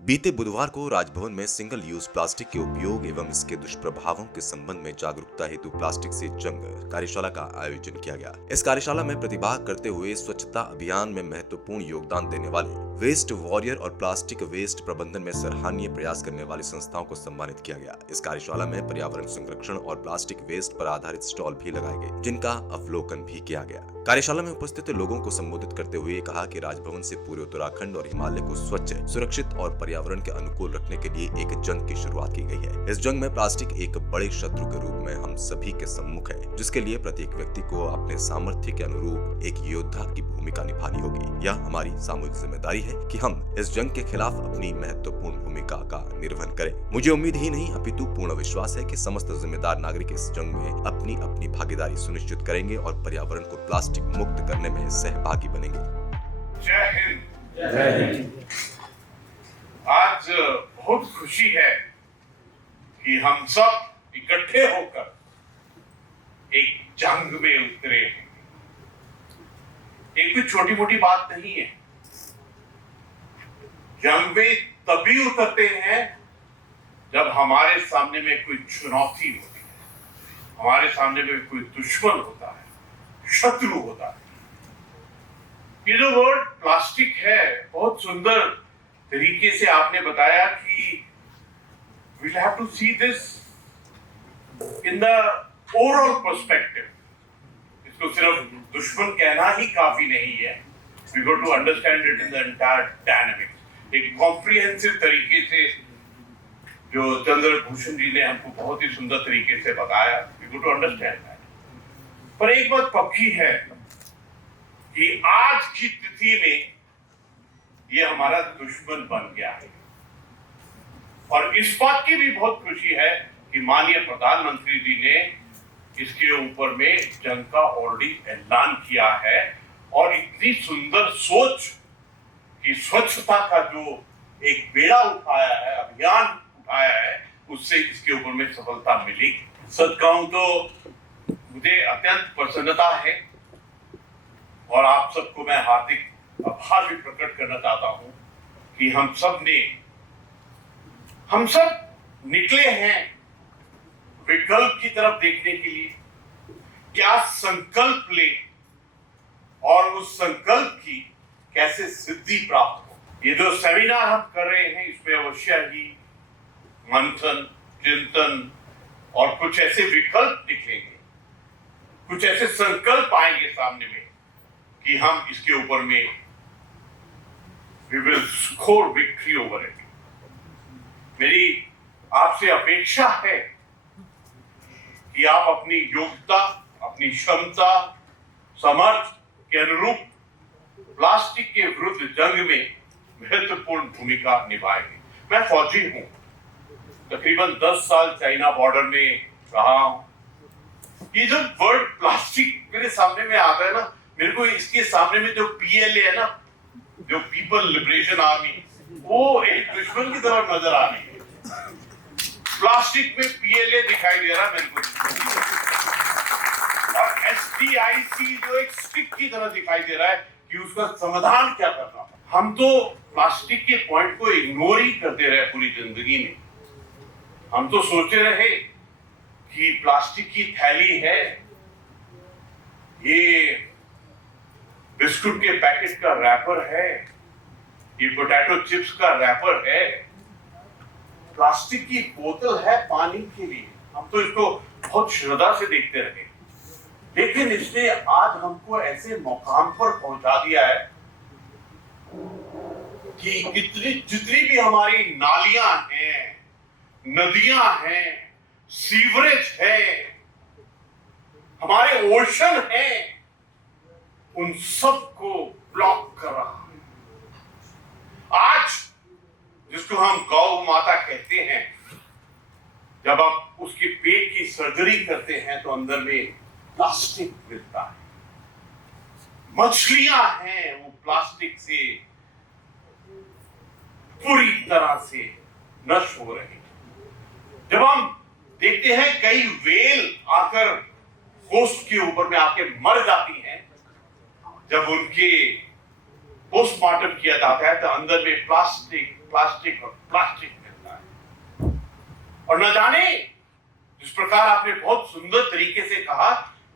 बीते बुधवार को राजभवन में सिंगल यूज प्लास्टिक के उपयोग एवं इसके दुष्प्रभावों के संबंध में जागरूकता हेतु प्लास्टिक से जंग कार्यशाला का आयोजन किया गया। इस कार्यशाला में प्रतिभाग करते हुए स्वच्छता अभियान में महत्वपूर्ण योगदान देने वाले वेस्ट वॉरियर और प्लास्टिक वेस्ट प्रबंधन में सराहनीय प्रयास करने वाली संस्थाओं को सम्मानित किया गया। इस कार्यशाला में पर्यावरण संरक्षण और प्लास्टिक वेस्ट पर आधारित स्टॉल भी लगाए गए, जिनका अवलोकन भी किया गया। कार्यशाला में उपस्थित लोगों को संबोधित करते हुए कहा कि राजभवन से पूरे उत्तराखंड और हिमालय को स्वच्छ, सुरक्षित और पर्यावरण के अनुकूल रखने के लिए एक जंग की शुरुआत की गई है। इस जंग में प्लास्टिक एक बड़े शत्रु के रूप में हम सभी के सम्मुख है, जिसके लिए प्रत्येक व्यक्ति को अपने सामर्थ्य के अनुरूप एक योद्धा की भूमिका निभानी होगी। यह हमारी सामूहिक जिम्मेदारी है कि हम इस जंग के खिलाफ अपनी महत्वपूर्ण भूमिका का निर्वहन करें। मुझे उम्मीद ही नहीं अपितु पूर्ण विश्वास है कि समस्त जिम्मेदार नागरिक इस जंग में अपनी अपनी भागीदारी सुनिश्चित करेंगे और पर्यावरण को प्लास्टिक मुक्त करने में सहभागी बनेंगे। जय हिंद। जय हिंद। आज बहुत खुशी है कि हम सब इकट्ठे होकर एक जंग में उतरे हैं। एक भी छोटी मोटी बात नहीं है। जंग में तभी उतरते हैं जब हमारे सामने में कोई चुनौती होती है, हमारे सामने में कोई दुश्मन होता है, शत्रु होता है। ये जो वर्ड प्लास्टिक है, बहुत सुंदर तरीके से आपने बताया कि we'll have to see this in the overall perspective. इसको सिर्फ दुश्मन कहना ही काफी नहीं है। We got to understand it in the entire dynamics. एक कॉम्प्रिहेंसिव तरीके से जो चंद्रभूषण जी ने हमको बहुत ही सुंदर तरीके से बताया, we got to understand that. पर एक बात पक्की है कि आज की तिथि में ये हमारा दुश्मन बन गया है। और इस बात की भी बहुत खुशी है कि माननीय प्रधानमंत्री जी ने इसके ऊपर में जंग का ऑलरेडी ऐलान किया है और इतनी सुंदर सोच कि स्वच्छता का जो एक बेड़ा उठाया है, अभियान उठाया है, उससे इसके ऊपर में सफलता मिली। सच कहूं तो मुझे अत्यंत प्रसन्नता है और आप सबको मैं हार्दिक आभार भी प्रकट करना चाहता हूं कि हम सब निकले हैं विकल्प की तरफ देखने के लिए, क्या संकल्प ले और उस संकल्प की कैसे सिद्धि प्राप्त हो। ये जो सेमिनार हम कर रहे हैं, इसमें अवश्य ही मंथन, चिंतन और कुछ ऐसे विकल्प निकलेंगे, कुछ ऐसे संकल्प आएंगे सामने में कि हम इसके ऊपर में we will score victory over it. मेरी आपसे अपेक्षा है कि आप अपनी योग्यता, अपनी क्षमता, समर्थ के अनुरूप प्लास्टिक के विरुद्ध जंग में महत्वपूर्ण भूमिका निभाएंगे। मैं फौजी हूं, तकरीबन 10 साल चाइना बॉर्डर में रहा हूं। ये जो वर्ड प्लास्टिक मेरे सामने में आता है ना, मेरे को इसके सामने में जो PLA है ना, जो पीपल लिबरेशन आर्मी, वो एक दुश्मन की तरफ नजर आ रही है। प्लास्टिक में PLA दिखाई दे रहा है मेरे को, और SDIC जो एक स्टिक की तरह दिखाई दे रहा है कि उसका समाधान क्या करना। हम तो प्लास्टिक के पॉइंट को इग्नोर ही करते रहे पूरी जिंदगी में। हम तो सोचते रहे कि प्लास्टिक की थैली है, ये बिस्कुट के पैकेट का रैपर है, ये पोटैटो चिप्स का रैपर है, प्लास्टिक की बोतल है पानी के लिए। हम तो इसको बहुत श्रद्धा से देखते रहे, लेकिन इसने आज हमको ऐसे मुकाम पर पहुंचा दिया है कि जितनी भी हमारी नालियां हैं, नदियां हैं, सीवरेज है, हमारे ओशन हैं, उन सबको ब्लॉक कर रहा है। आज जिसको हम गौ माता कहते हैं, जब आप उसके पेट की सर्जरी करते हैं तो अंदर में प्लास्टिक मिलता है। मछलियां हैं, वो प्लास्टिक से पूरी तरह से नष्ट हो रही हैं। जब हम देखते हैं कई व्हेल आकर कोस्ट के ऊपर में आके मर जाती हैं, जब उनके पोस्टमार्टम किया जाता है तो अंदर में प्लास्टिक प्लास्टिक और प्लास्टिक मिलता है। और न जाने जिस प्रकार आपने बहुत सुंदर तरीके से कहा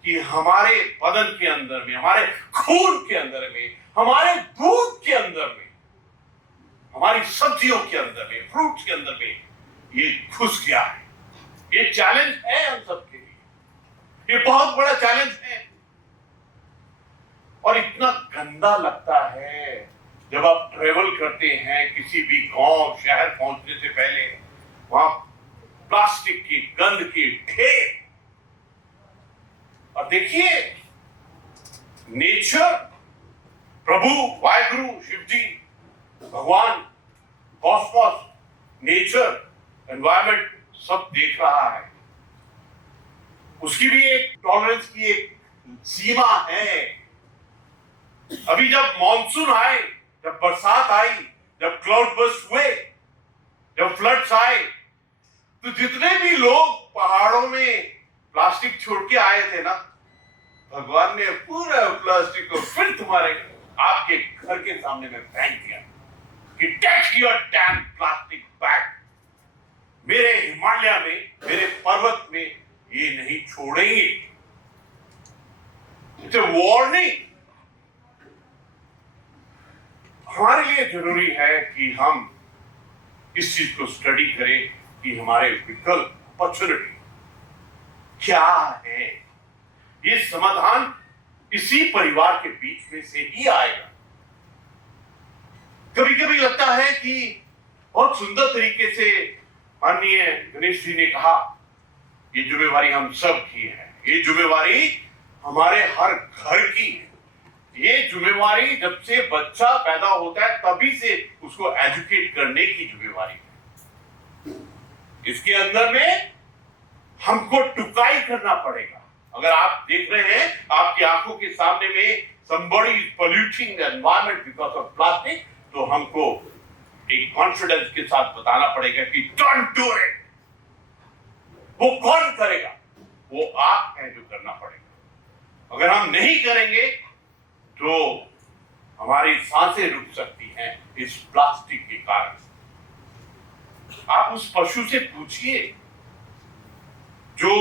कि हमारे बदन के अंदर में, हमारे खून के अंदर में, हमारे दूध के अंदर में, हमारी सब्जियों के अंदर में, फ्रूट्स के अंदर में ये घुस गया है। ये चैलेंज है हम सबके लिए, ये बहुत बड़ा चैलेंज है। और इतना गंदा लगता है जब आप ट्रेवल करते हैं किसी भी गांव शहर पहुंचने से पहले, वहां प्लास्टिक की गंद के ढेर। और देखिए, नेचर, प्रभु वाहिगुरु शिव जी, भगवान, कॉस्मोस, नेचर, एनवायरमेंट सब देख रहा है। उसकी भी एक टॉलरेंस की एक सीमा है। अभी जब मॉनसून आए, जब बरसात आई, जब क्लाउड बर्स्ट हुए, जब फ्लड्स आए, तो जितने भी लोग पहाड़ों में प्लास्टिक छोड़ के आए थे ना, भगवान ने पूरा प्लास्टिक को फिर तुम्हारे आपके घर के सामने में फेंक दिया कि take your damn plastic back. मेरे हिमालय में, मेरे पर्वत में ये नहीं छोड़ेंगे। It's a warning. हमारे लिए जरूरी है कि हम इस चीज को स्टडी करें कि हमारे विकल्प, अपॉर्चुनिटी क्या है। ये समाधान इसी परिवार के बीच में से ही आएगा। कभी कभी लगता है कि बहुत सुंदर तरीके से माननीय गणेश जी ने कहा, ये जिम्मेवारी हम सब की है, ये जिम्मेवारी हमारे हर घर की है। ये जिम्मेवारी जब से बच्चा पैदा होता है तभी से उसको एजुकेट करने की जिम्मेवारी है। इसके अंदर में हमको टुकाई करना पड़ेगा। अगर आप देख रहे हैं आपकी आंखों के सामने में somebody is polluting the environment because of plastic, तो हमको एक कॉन्फिडेंस के साथ बताना पड़ेगा कि don't do it। वो कौन करेगा? वो आप हैं जो करना पड़ेगा। अगर हम नहीं करेंगे तो हमारी सांसें रुक सकती हैं इस प्लास्टिक के कारण। आप उस पशु से पूछिए जो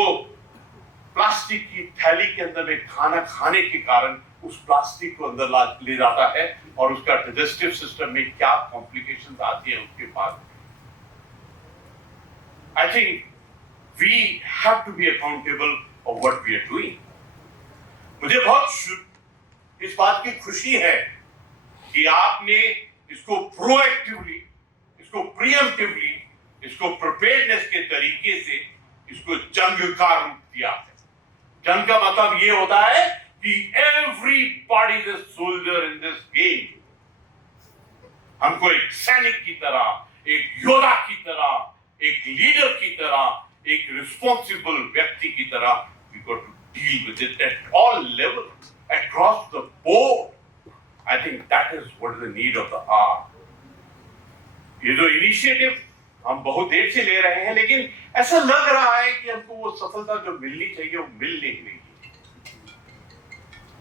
प्लास्टिक की थैली के अंदर में खाना खाने के कारण उस प्लास्टिक को अंदर ले जाता है और उसका डाइजेस्टिव सिस्टम में क्या कॉम्प्लिकेशंस आती है उसके बाद। I think we have to be accountable of what we are doing. मुझे बहुत इस बात की खुशी है कि आपने इसको प्रोएक्टिवली, इसको प्रिएम्प्टिवली, इसको प्रिपेयर्डनेस के तरीके से इसको जंग का रूप दिया है। जंग का मतलब ये होता है कि everybody is a soldier in this game. हमको एक सैनिक की तरह, एक योद्धा की तरह, एक लीडर की तरह, एक रिस्पॉन्सिबल व्यक्ति की तरह we got to deal with it at all levels, across the board. I think that is what is the need of the hour. ये जो इनिशिएटिव हम बहुत देर से ले रहे हैं, लेकिन ऐसा लग रहा है कि हमको वो सफलता जो मिलनी चाहिए वो मिल नहीं रही।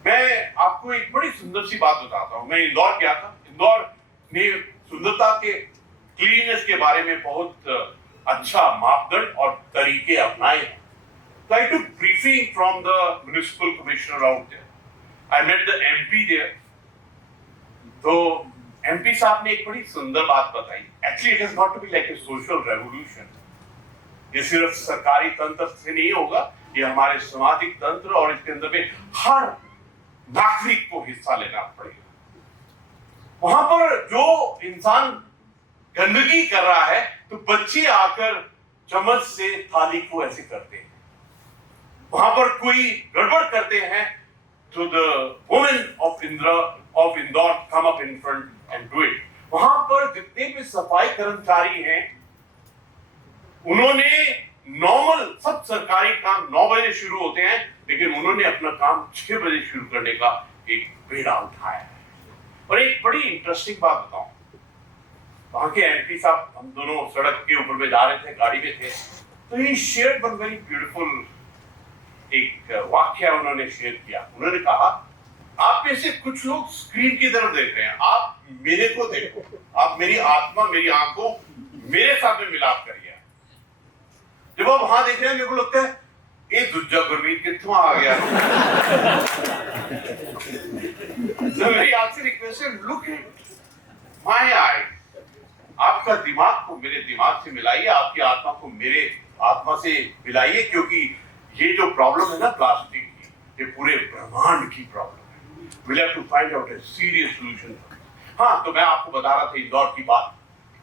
मैं आपको एक बड़ी सुंदर सी बात बताता हूँ। मैं इंदौर गया था। इंदौर ने सुंदरता के, क्लीननेस के बारे में बहुत अच्छा मापदंड और तरीके अपनाए हैं। So I took briefing from the municipal commissioner out there. I met the MP there. तो MP साहब ने एक बड़ी सुंदर बात बताई। Actually, it has got to be like a social revolution. ये सिर्फ सरकारी तंत्र से नहीं होगा, ये हमारे सामाजिक तंत्र और इसके अंदर में हर नागरिक को हिस्सा लेना पड़ेगा। वहां पर जो इंसान गंदगी कर रहा है तो बच्चे आकर चम्मच से थाली को ऐसे करते हैं। वहां पर कोई गड़बड़ करते हैं तो the women of Indore come up in front and do it. वहां पर जितने भी सफाई कर्मचारी हैं उन्होंने नॉर्मल सब सरकारी काम 9 बजे शुरू होते हैं, लेकिन उन्होंने अपना काम 6 बजे शुरू करने का एक बेड़ा उठाया है। और एक बड़ी इंटरेस्टिंग बात बताऊं, वहां के एमपी साहब, हम दोनों सड़क के ऊपर में जा रहे थे, गाड़ी में थे, तो ये शेयर वन वेरी ब्यूटीफुल एक वाक्य उन्होंने शेयर किया। उन्होंने कहा, आप में में से कुछ लोग स्क्रीन की तरफ देख रहे हैं, आप मेरे को देखो, आप मेरी आत्मा, मेरी आंखों, मेरे साथ में मिलाप करिए। जब आप वहां देख रहे हैं, मेरे को लगता है ये दूजा गुरमीत कितना आ गया। तो मेरी आपसे रिक्वेस्ट है, लुक एट माय आई। आपका दिमाग को मेरे दिमाग से मिलाइए, आपकी आत्मा को मेरे आत्मा से मिलाइए, क्योंकि ये जो प्रॉब्लम है ना प्लास्टिक की, ये पूरे ब्रह्मांड की प्रॉब्लम है। We'll have to find out a serious solution. हाँ, तो मैं आपको बता रहा था इंदौर की बात।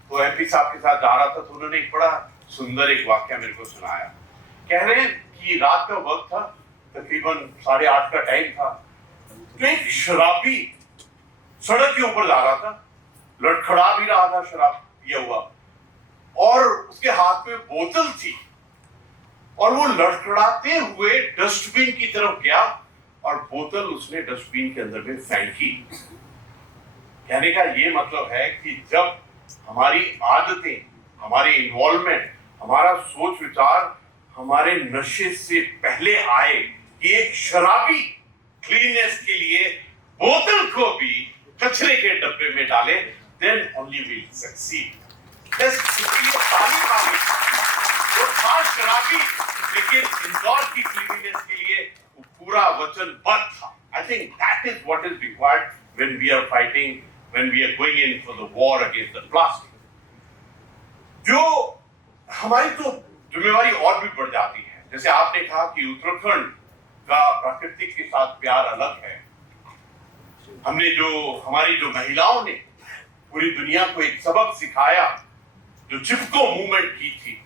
तो एमपी साहब के साथ जा रहा था, तो उन्होंने एक बड़ा सुंदर एक वाक्य मेरे को सुनाया। कह रहे हैं कि रात का वक्त था, तकरीबन 8:30 का टाइम था, तो एक शराबी सड़क के ऊपर जा रहा था, लड़खड़ा भी रहा था शराब पिया हुआ, और उसके हाथ में बोतल थी, और वो लड़खड़ाते हुए डस्टबिन की तरफ गया और बोतल उसने डस्टबिन के अंदर में फेंकी। कहने का ये मतलब है कि जब हमारी आदतें, हमारे इन्वॉल्वमेंट, हमारा सोच विचार हमारे नशे से पहले आए कि एक शराबी क्लीननेस के लिए बोतल को भी कचरे के डब्बे में डाले, then only we succeed. ताली मांगे। वो था शराबी, लेकिन इंदौर की क्लीननेस के लिए वो पूरा वचनबद्ध था। I think that is what is required when we are fighting, when we are going in for the war against the plastic. जो हमारी तो जिम्मेवारी और भी बढ़ जाती है। जैसे आपने कहा कि उत्तराखंड का प्रकृति के साथ प्यार अलग है। हमने जो हमारी जो महिलाओं ने पूरी दुनिया को एक सबक सिखाया, जो चिपको मूवमेंट की थी,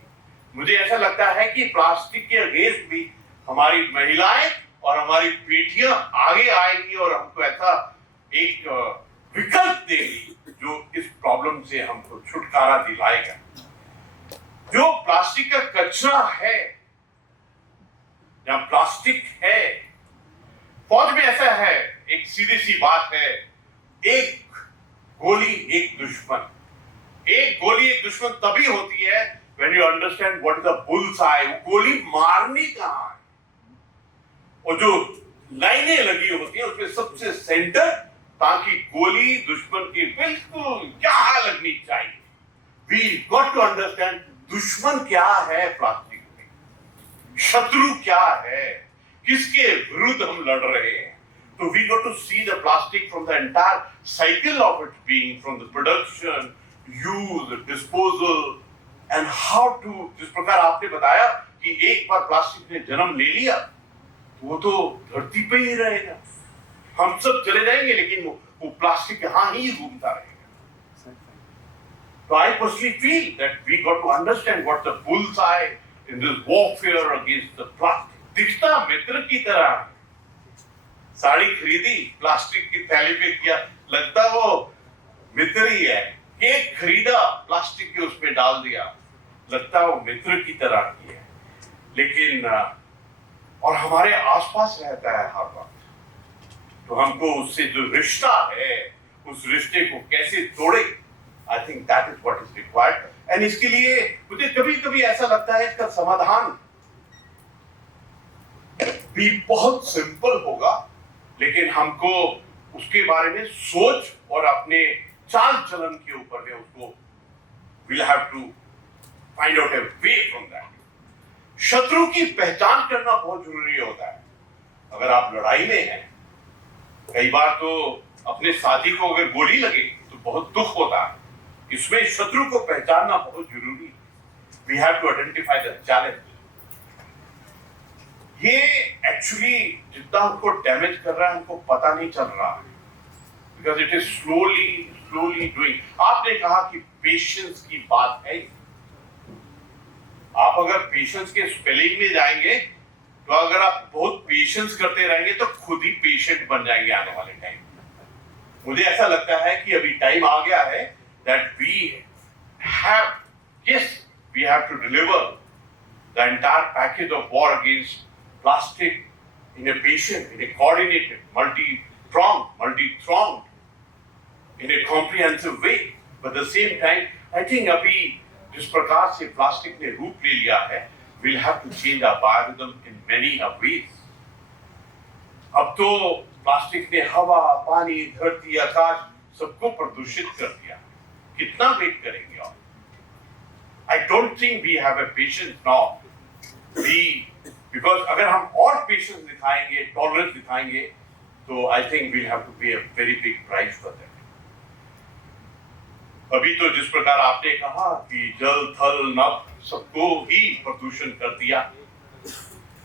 मुझे ऐसा लगता है कि प्लास्टिक के अगेंस्ट भी हमारी महिलाएं और हमारी बेटियां आगे आएंगी और हमको ऐसा एक विकल्प देगी जो इस प्रॉब्लम से हमको छुटकारा दिलाएगा। जो प्लास्टिक का कचरा है या प्लास्टिक है, फौज में ऐसा है, एक सीधी सी बात है, एक गोली एक दुश्मन। एक गोली एक दुश्मन तभी होती है when you understand what is the bullseye। वो गोली मारनी कहां है, और जो लाइनें लगी होती हैं उसमें सबसे सेंटर, ताकि गोली दुश्मन की बिल्कुल यहाँ लगनी चाहिए। We got to understand दुश्मन क्या है प्लास्टिक में, शत्रु क्या है, किसके विरुद्ध हम लड़ रहे हैं। तो we got to see the plastic from the entire cycle of its being, from the production, use, disposal, and how to। जिस प्रकार आपने बताया कि एक बार प्लास्टिक ने जन्म ले लिया तो वो तो धरती पे ही रहेगा, हम सब चले जाएंगे, लेकिन वो प्लास्टिक यहाँ ही घूमता रहेगा। So I personally feel that we got to understand what the bullseye in this warfare against the plastic। दिखता मित्र की तरह, साड़ी खरीदी, प्लास्टिक की थैली पे किया, लगता वो मित्र ही है। केक खरीदा, प्लास्टिक के उसमें डाल दिया, लगता वो मित्र की तरह की है। लेकिन और हमारे आसपास रहता है हर वक्त, तो हमको उससे जो रिश्ता है, उस रिश्ते को कैसे तोड़े, I think that is what is required। and इसके लिए मुझे कभी कभी ऐसा लगता है इसका समाधान भी बहुत सिंपल होगा, लेकिन हमको उसके बारे में सोच और अपने चाल चलन के ऊपर में उसको we'll have to find out a way from that। शत्रु की पहचान करना बहुत जरूरी होता है। अगर आप लड़ाई में हैं, कई बार तो अपने साथी को अगर गोली लगे तो बहुत दुख होता है, इसमें शत्रु को पहचानना बहुत जरूरी है। We have to identify the challenge। ये एक्चुअली जितना हमको डैमेज कर रहा है हमको पता नहीं चल रहा है, because it is slowly doing। आपने कहा कि पेशेंस की बात है। आप अगर पेशेंस के स्पेलिंग में जाएंगे, तो अगर आप बहुत पेशेंस करते रहेंगे तो खुद ही पेशेंट बन जाएंगे आने वाले टाइम में। मुझे ऐसा लगता है कि अभी टाइम आ गया है that we have to deliver the entire package of war against plastic in a patient, in a coordinated, multi-pronged, in a comprehensive way। But at the same time, I think अभी जिस प्रकार से plastic ने रूप ले लिया है, we'll have to change our biorhythm in many ways। अब तो प्लास्टिक ने हवा, पानी, धरती, आकाश सबको प्रदूषित कर दिया। कितना वेट करेंगे और I don't think we have a patience now because अगर हम और पेशेंस दिखाएंगे, टॉलरेंस दिखाएंगे, तो I think we have to pay a very big price for that. अभी तो जिस प्रकार आपने कहा कि जल, थल, नभ सबको ही प्रदूषण कर दिया,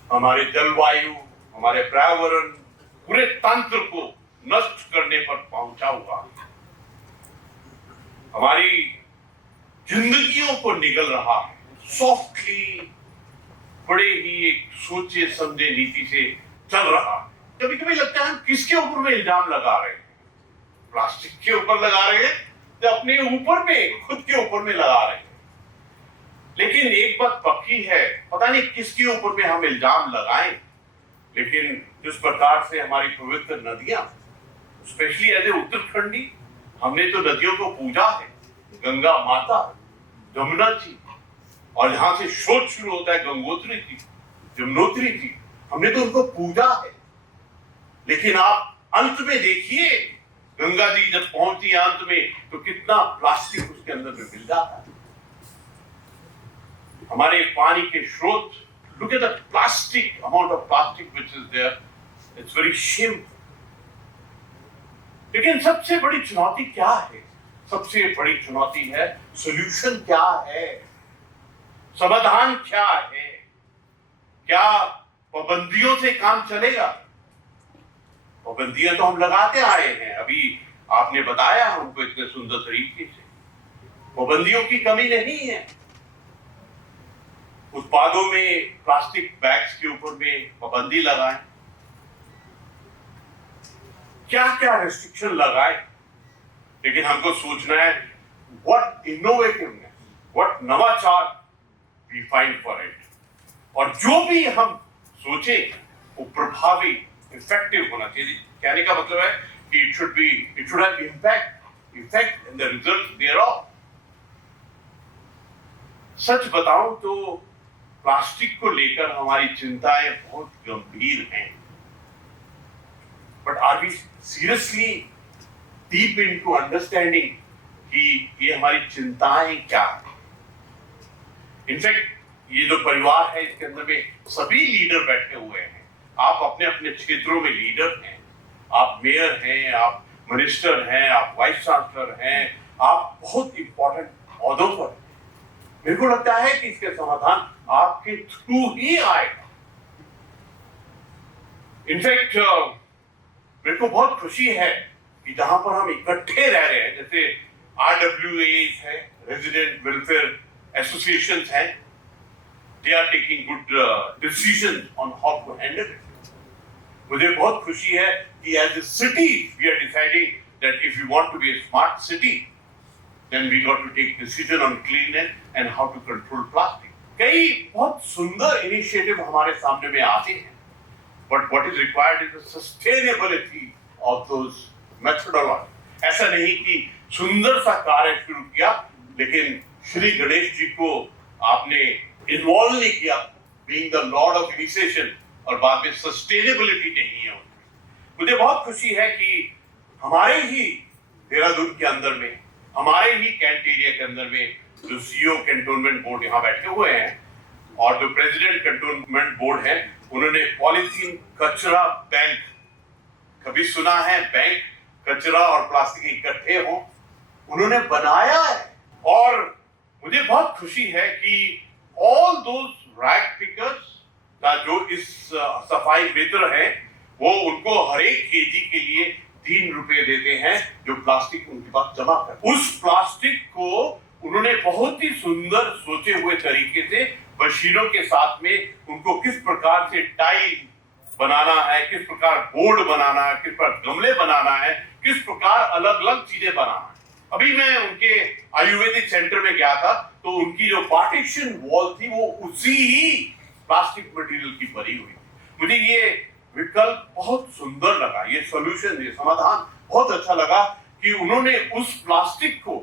हमारे जलवायु, हमारे पर्यावरण, पूरे तंत्र को नष्ट करने पर पहुंचा हुआ, हमारी जिंदगियों को निगल रहा है सॉफ्टली, बड़े ही एक सोचे समझे नीति से चल रहा है। कभी कभी लगता है हम किसके ऊपर में इल्जाम लगा रहे हैं? प्लास्टिक के ऊपर लगा रहे हैं या अपने ऊपर में, खुद के ऊपर में लगा रहे हैं? लेकिन एक बात पक्की है, पता नहीं किसके ऊपर में हम इल्जाम लगाएं, लेकिन जिस प्रकार से हमारी पवित्र नदियां, स्पेशली एज ए उत्तराखंडी, हमने तो नदियों को पूजा है, गंगा माता, जमुना जी, और जहां से शोध शुरू होता है गंगोत्री जी, यमुनोत्री जी, हमने तो उनको पूजा है। लेकिन आप अंत में देखिए, गंगा जी जब पहुंची अंत में, तो कितना प्लास्टिक उसके अंदर में मिल जाता है। हमारे पानी के स्रोत, look at the plastic, amount of plastic which is there, it's very shameful. लेकिन सबसे बड़ी चुनौती क्या है? सबसे बड़ी चुनौती है सॉल्यूशन क्या है, समाधान क्या है? क्या पाबंदियों से काम चलेगा? पाबंदियां तो हम लगाते आए हैं, अभी आपने बताया हमको इतने सुंदर तरीके से, पाबंदियों की कमी नहीं है। उत्पादों में प्लास्टिक बैग्स के ऊपर में पाबंदी लगाएं, क्या क्या रेस्ट्रिक्शन लगाएं, लेकिन हमको सोचना है व्हाट इनोवेटिवनेस, व्हाट नवाचार वी फाइंड फॉर इट, और जो भी हम सोचे वो प्रभावी, इफेक्टिव होना चाहिए। कहने का मतलब है कि it should have effect in the result thereof. सच बताऊं तो प्लास्टिक को लेकर हमारी चिंताएं बहुत गंभीर हैं, but are we seriously deep into understanding कि ये हमारी चिंताएं क्या है? इनफैक्ट ये जो परिवार है, इसके अंदर में सभी लीडर बैठे हुए हैं। आप अपने अपने क्षेत्रों में लीडर हैं, आप मेयर हैं, आप मिनिस्टर हैं, आप वाइस चांसलर हैं, आप बहुत इंपॉर्टेंट ओहदों पर। मेरे को लगता है कि इसके समाधान आपके थ्रू ही आएगा। इनफैक्ट मेरे को बहुत खुशी है कि जहां पर हम इकट्ठे रह रहे हैं, जैसे RWA है, रेजिडेंट वेलफेयर एसोसिएशन है, they are taking good decisions on how to handle it. मुझे बहुत खुशी है कि as a city we are deciding that if we want to be a smart city, then we got to take decision on cleanliness and how to control plastic. कई बहुत सुंदर initiative हमारे सामने में आते हैं, but what is required is the sustainability of those methodology. ऐसा नहीं कि सुंदर सा कार्य शुरू किया, लेकिन श्री गणेश जी को आपने इन्वॉल्व नहीं किया, being the Lord of initiation, और बाद में सस्टेनेबिलिटी नहीं है उनकी। मुझे बहुत खुशी है कि हमारे ही देहरादून के अंदर में, हमारे ही कैंट एरिया के अंदर में जो सीईओ कैंटोनमेंट बोर्ड यहाँ बैठे हुए हैं और जो प्रेसिडेंट कैंटोनमेंट बोर्ड है, उन्होंने पॉलीथीन कचरा बैंक, कभी सुना है बैंक कचरा और प्लास्टिक इकट्ठे हो, उन्होंने बनाया है। और मुझे बहुत खुशी है कि ऑल दोज रैग पिकर्स का जो इस सफाई मित्र है, वो उनको हर एक केजी के लिए 3 रुपए देते हैं जो प्लास्टिक उनके पास जमा कर। उस प्लास्टिक को उन्होंने बहुत ही सुंदर सोचे हुए तरीके से मशीनों के साथ में उनको किस प्रकार से टाइल बनाना है, किस प्रकार बोर्ड बनाना है, किस प्रकार गमले बनाना है, किस प्रकार अलग अलग चीजें बनाना है। अभी मैं उनके आयुर्वेदिक सेंटर में गया था, तो उनकी जो पार्टीशन वॉल थी वो उसी ही प्लास्टिक मटेरियल की बनी हुई थी। मुझे ये विकल्प बहुत सुंदर लगा, ये सॉल्यूशन, ये समाधान बहुत अच्छा लगा कि उन्होंने उस प्लास्टिक को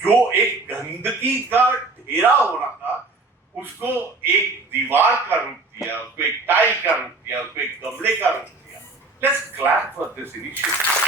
जो एक गंदगी का ढेरा होना था, उसको एक दीवार का रूप दिया, उसको एक टाइल का रूप दिया, उसको एक गमले का रूप दिया। Let's clap for this initiative.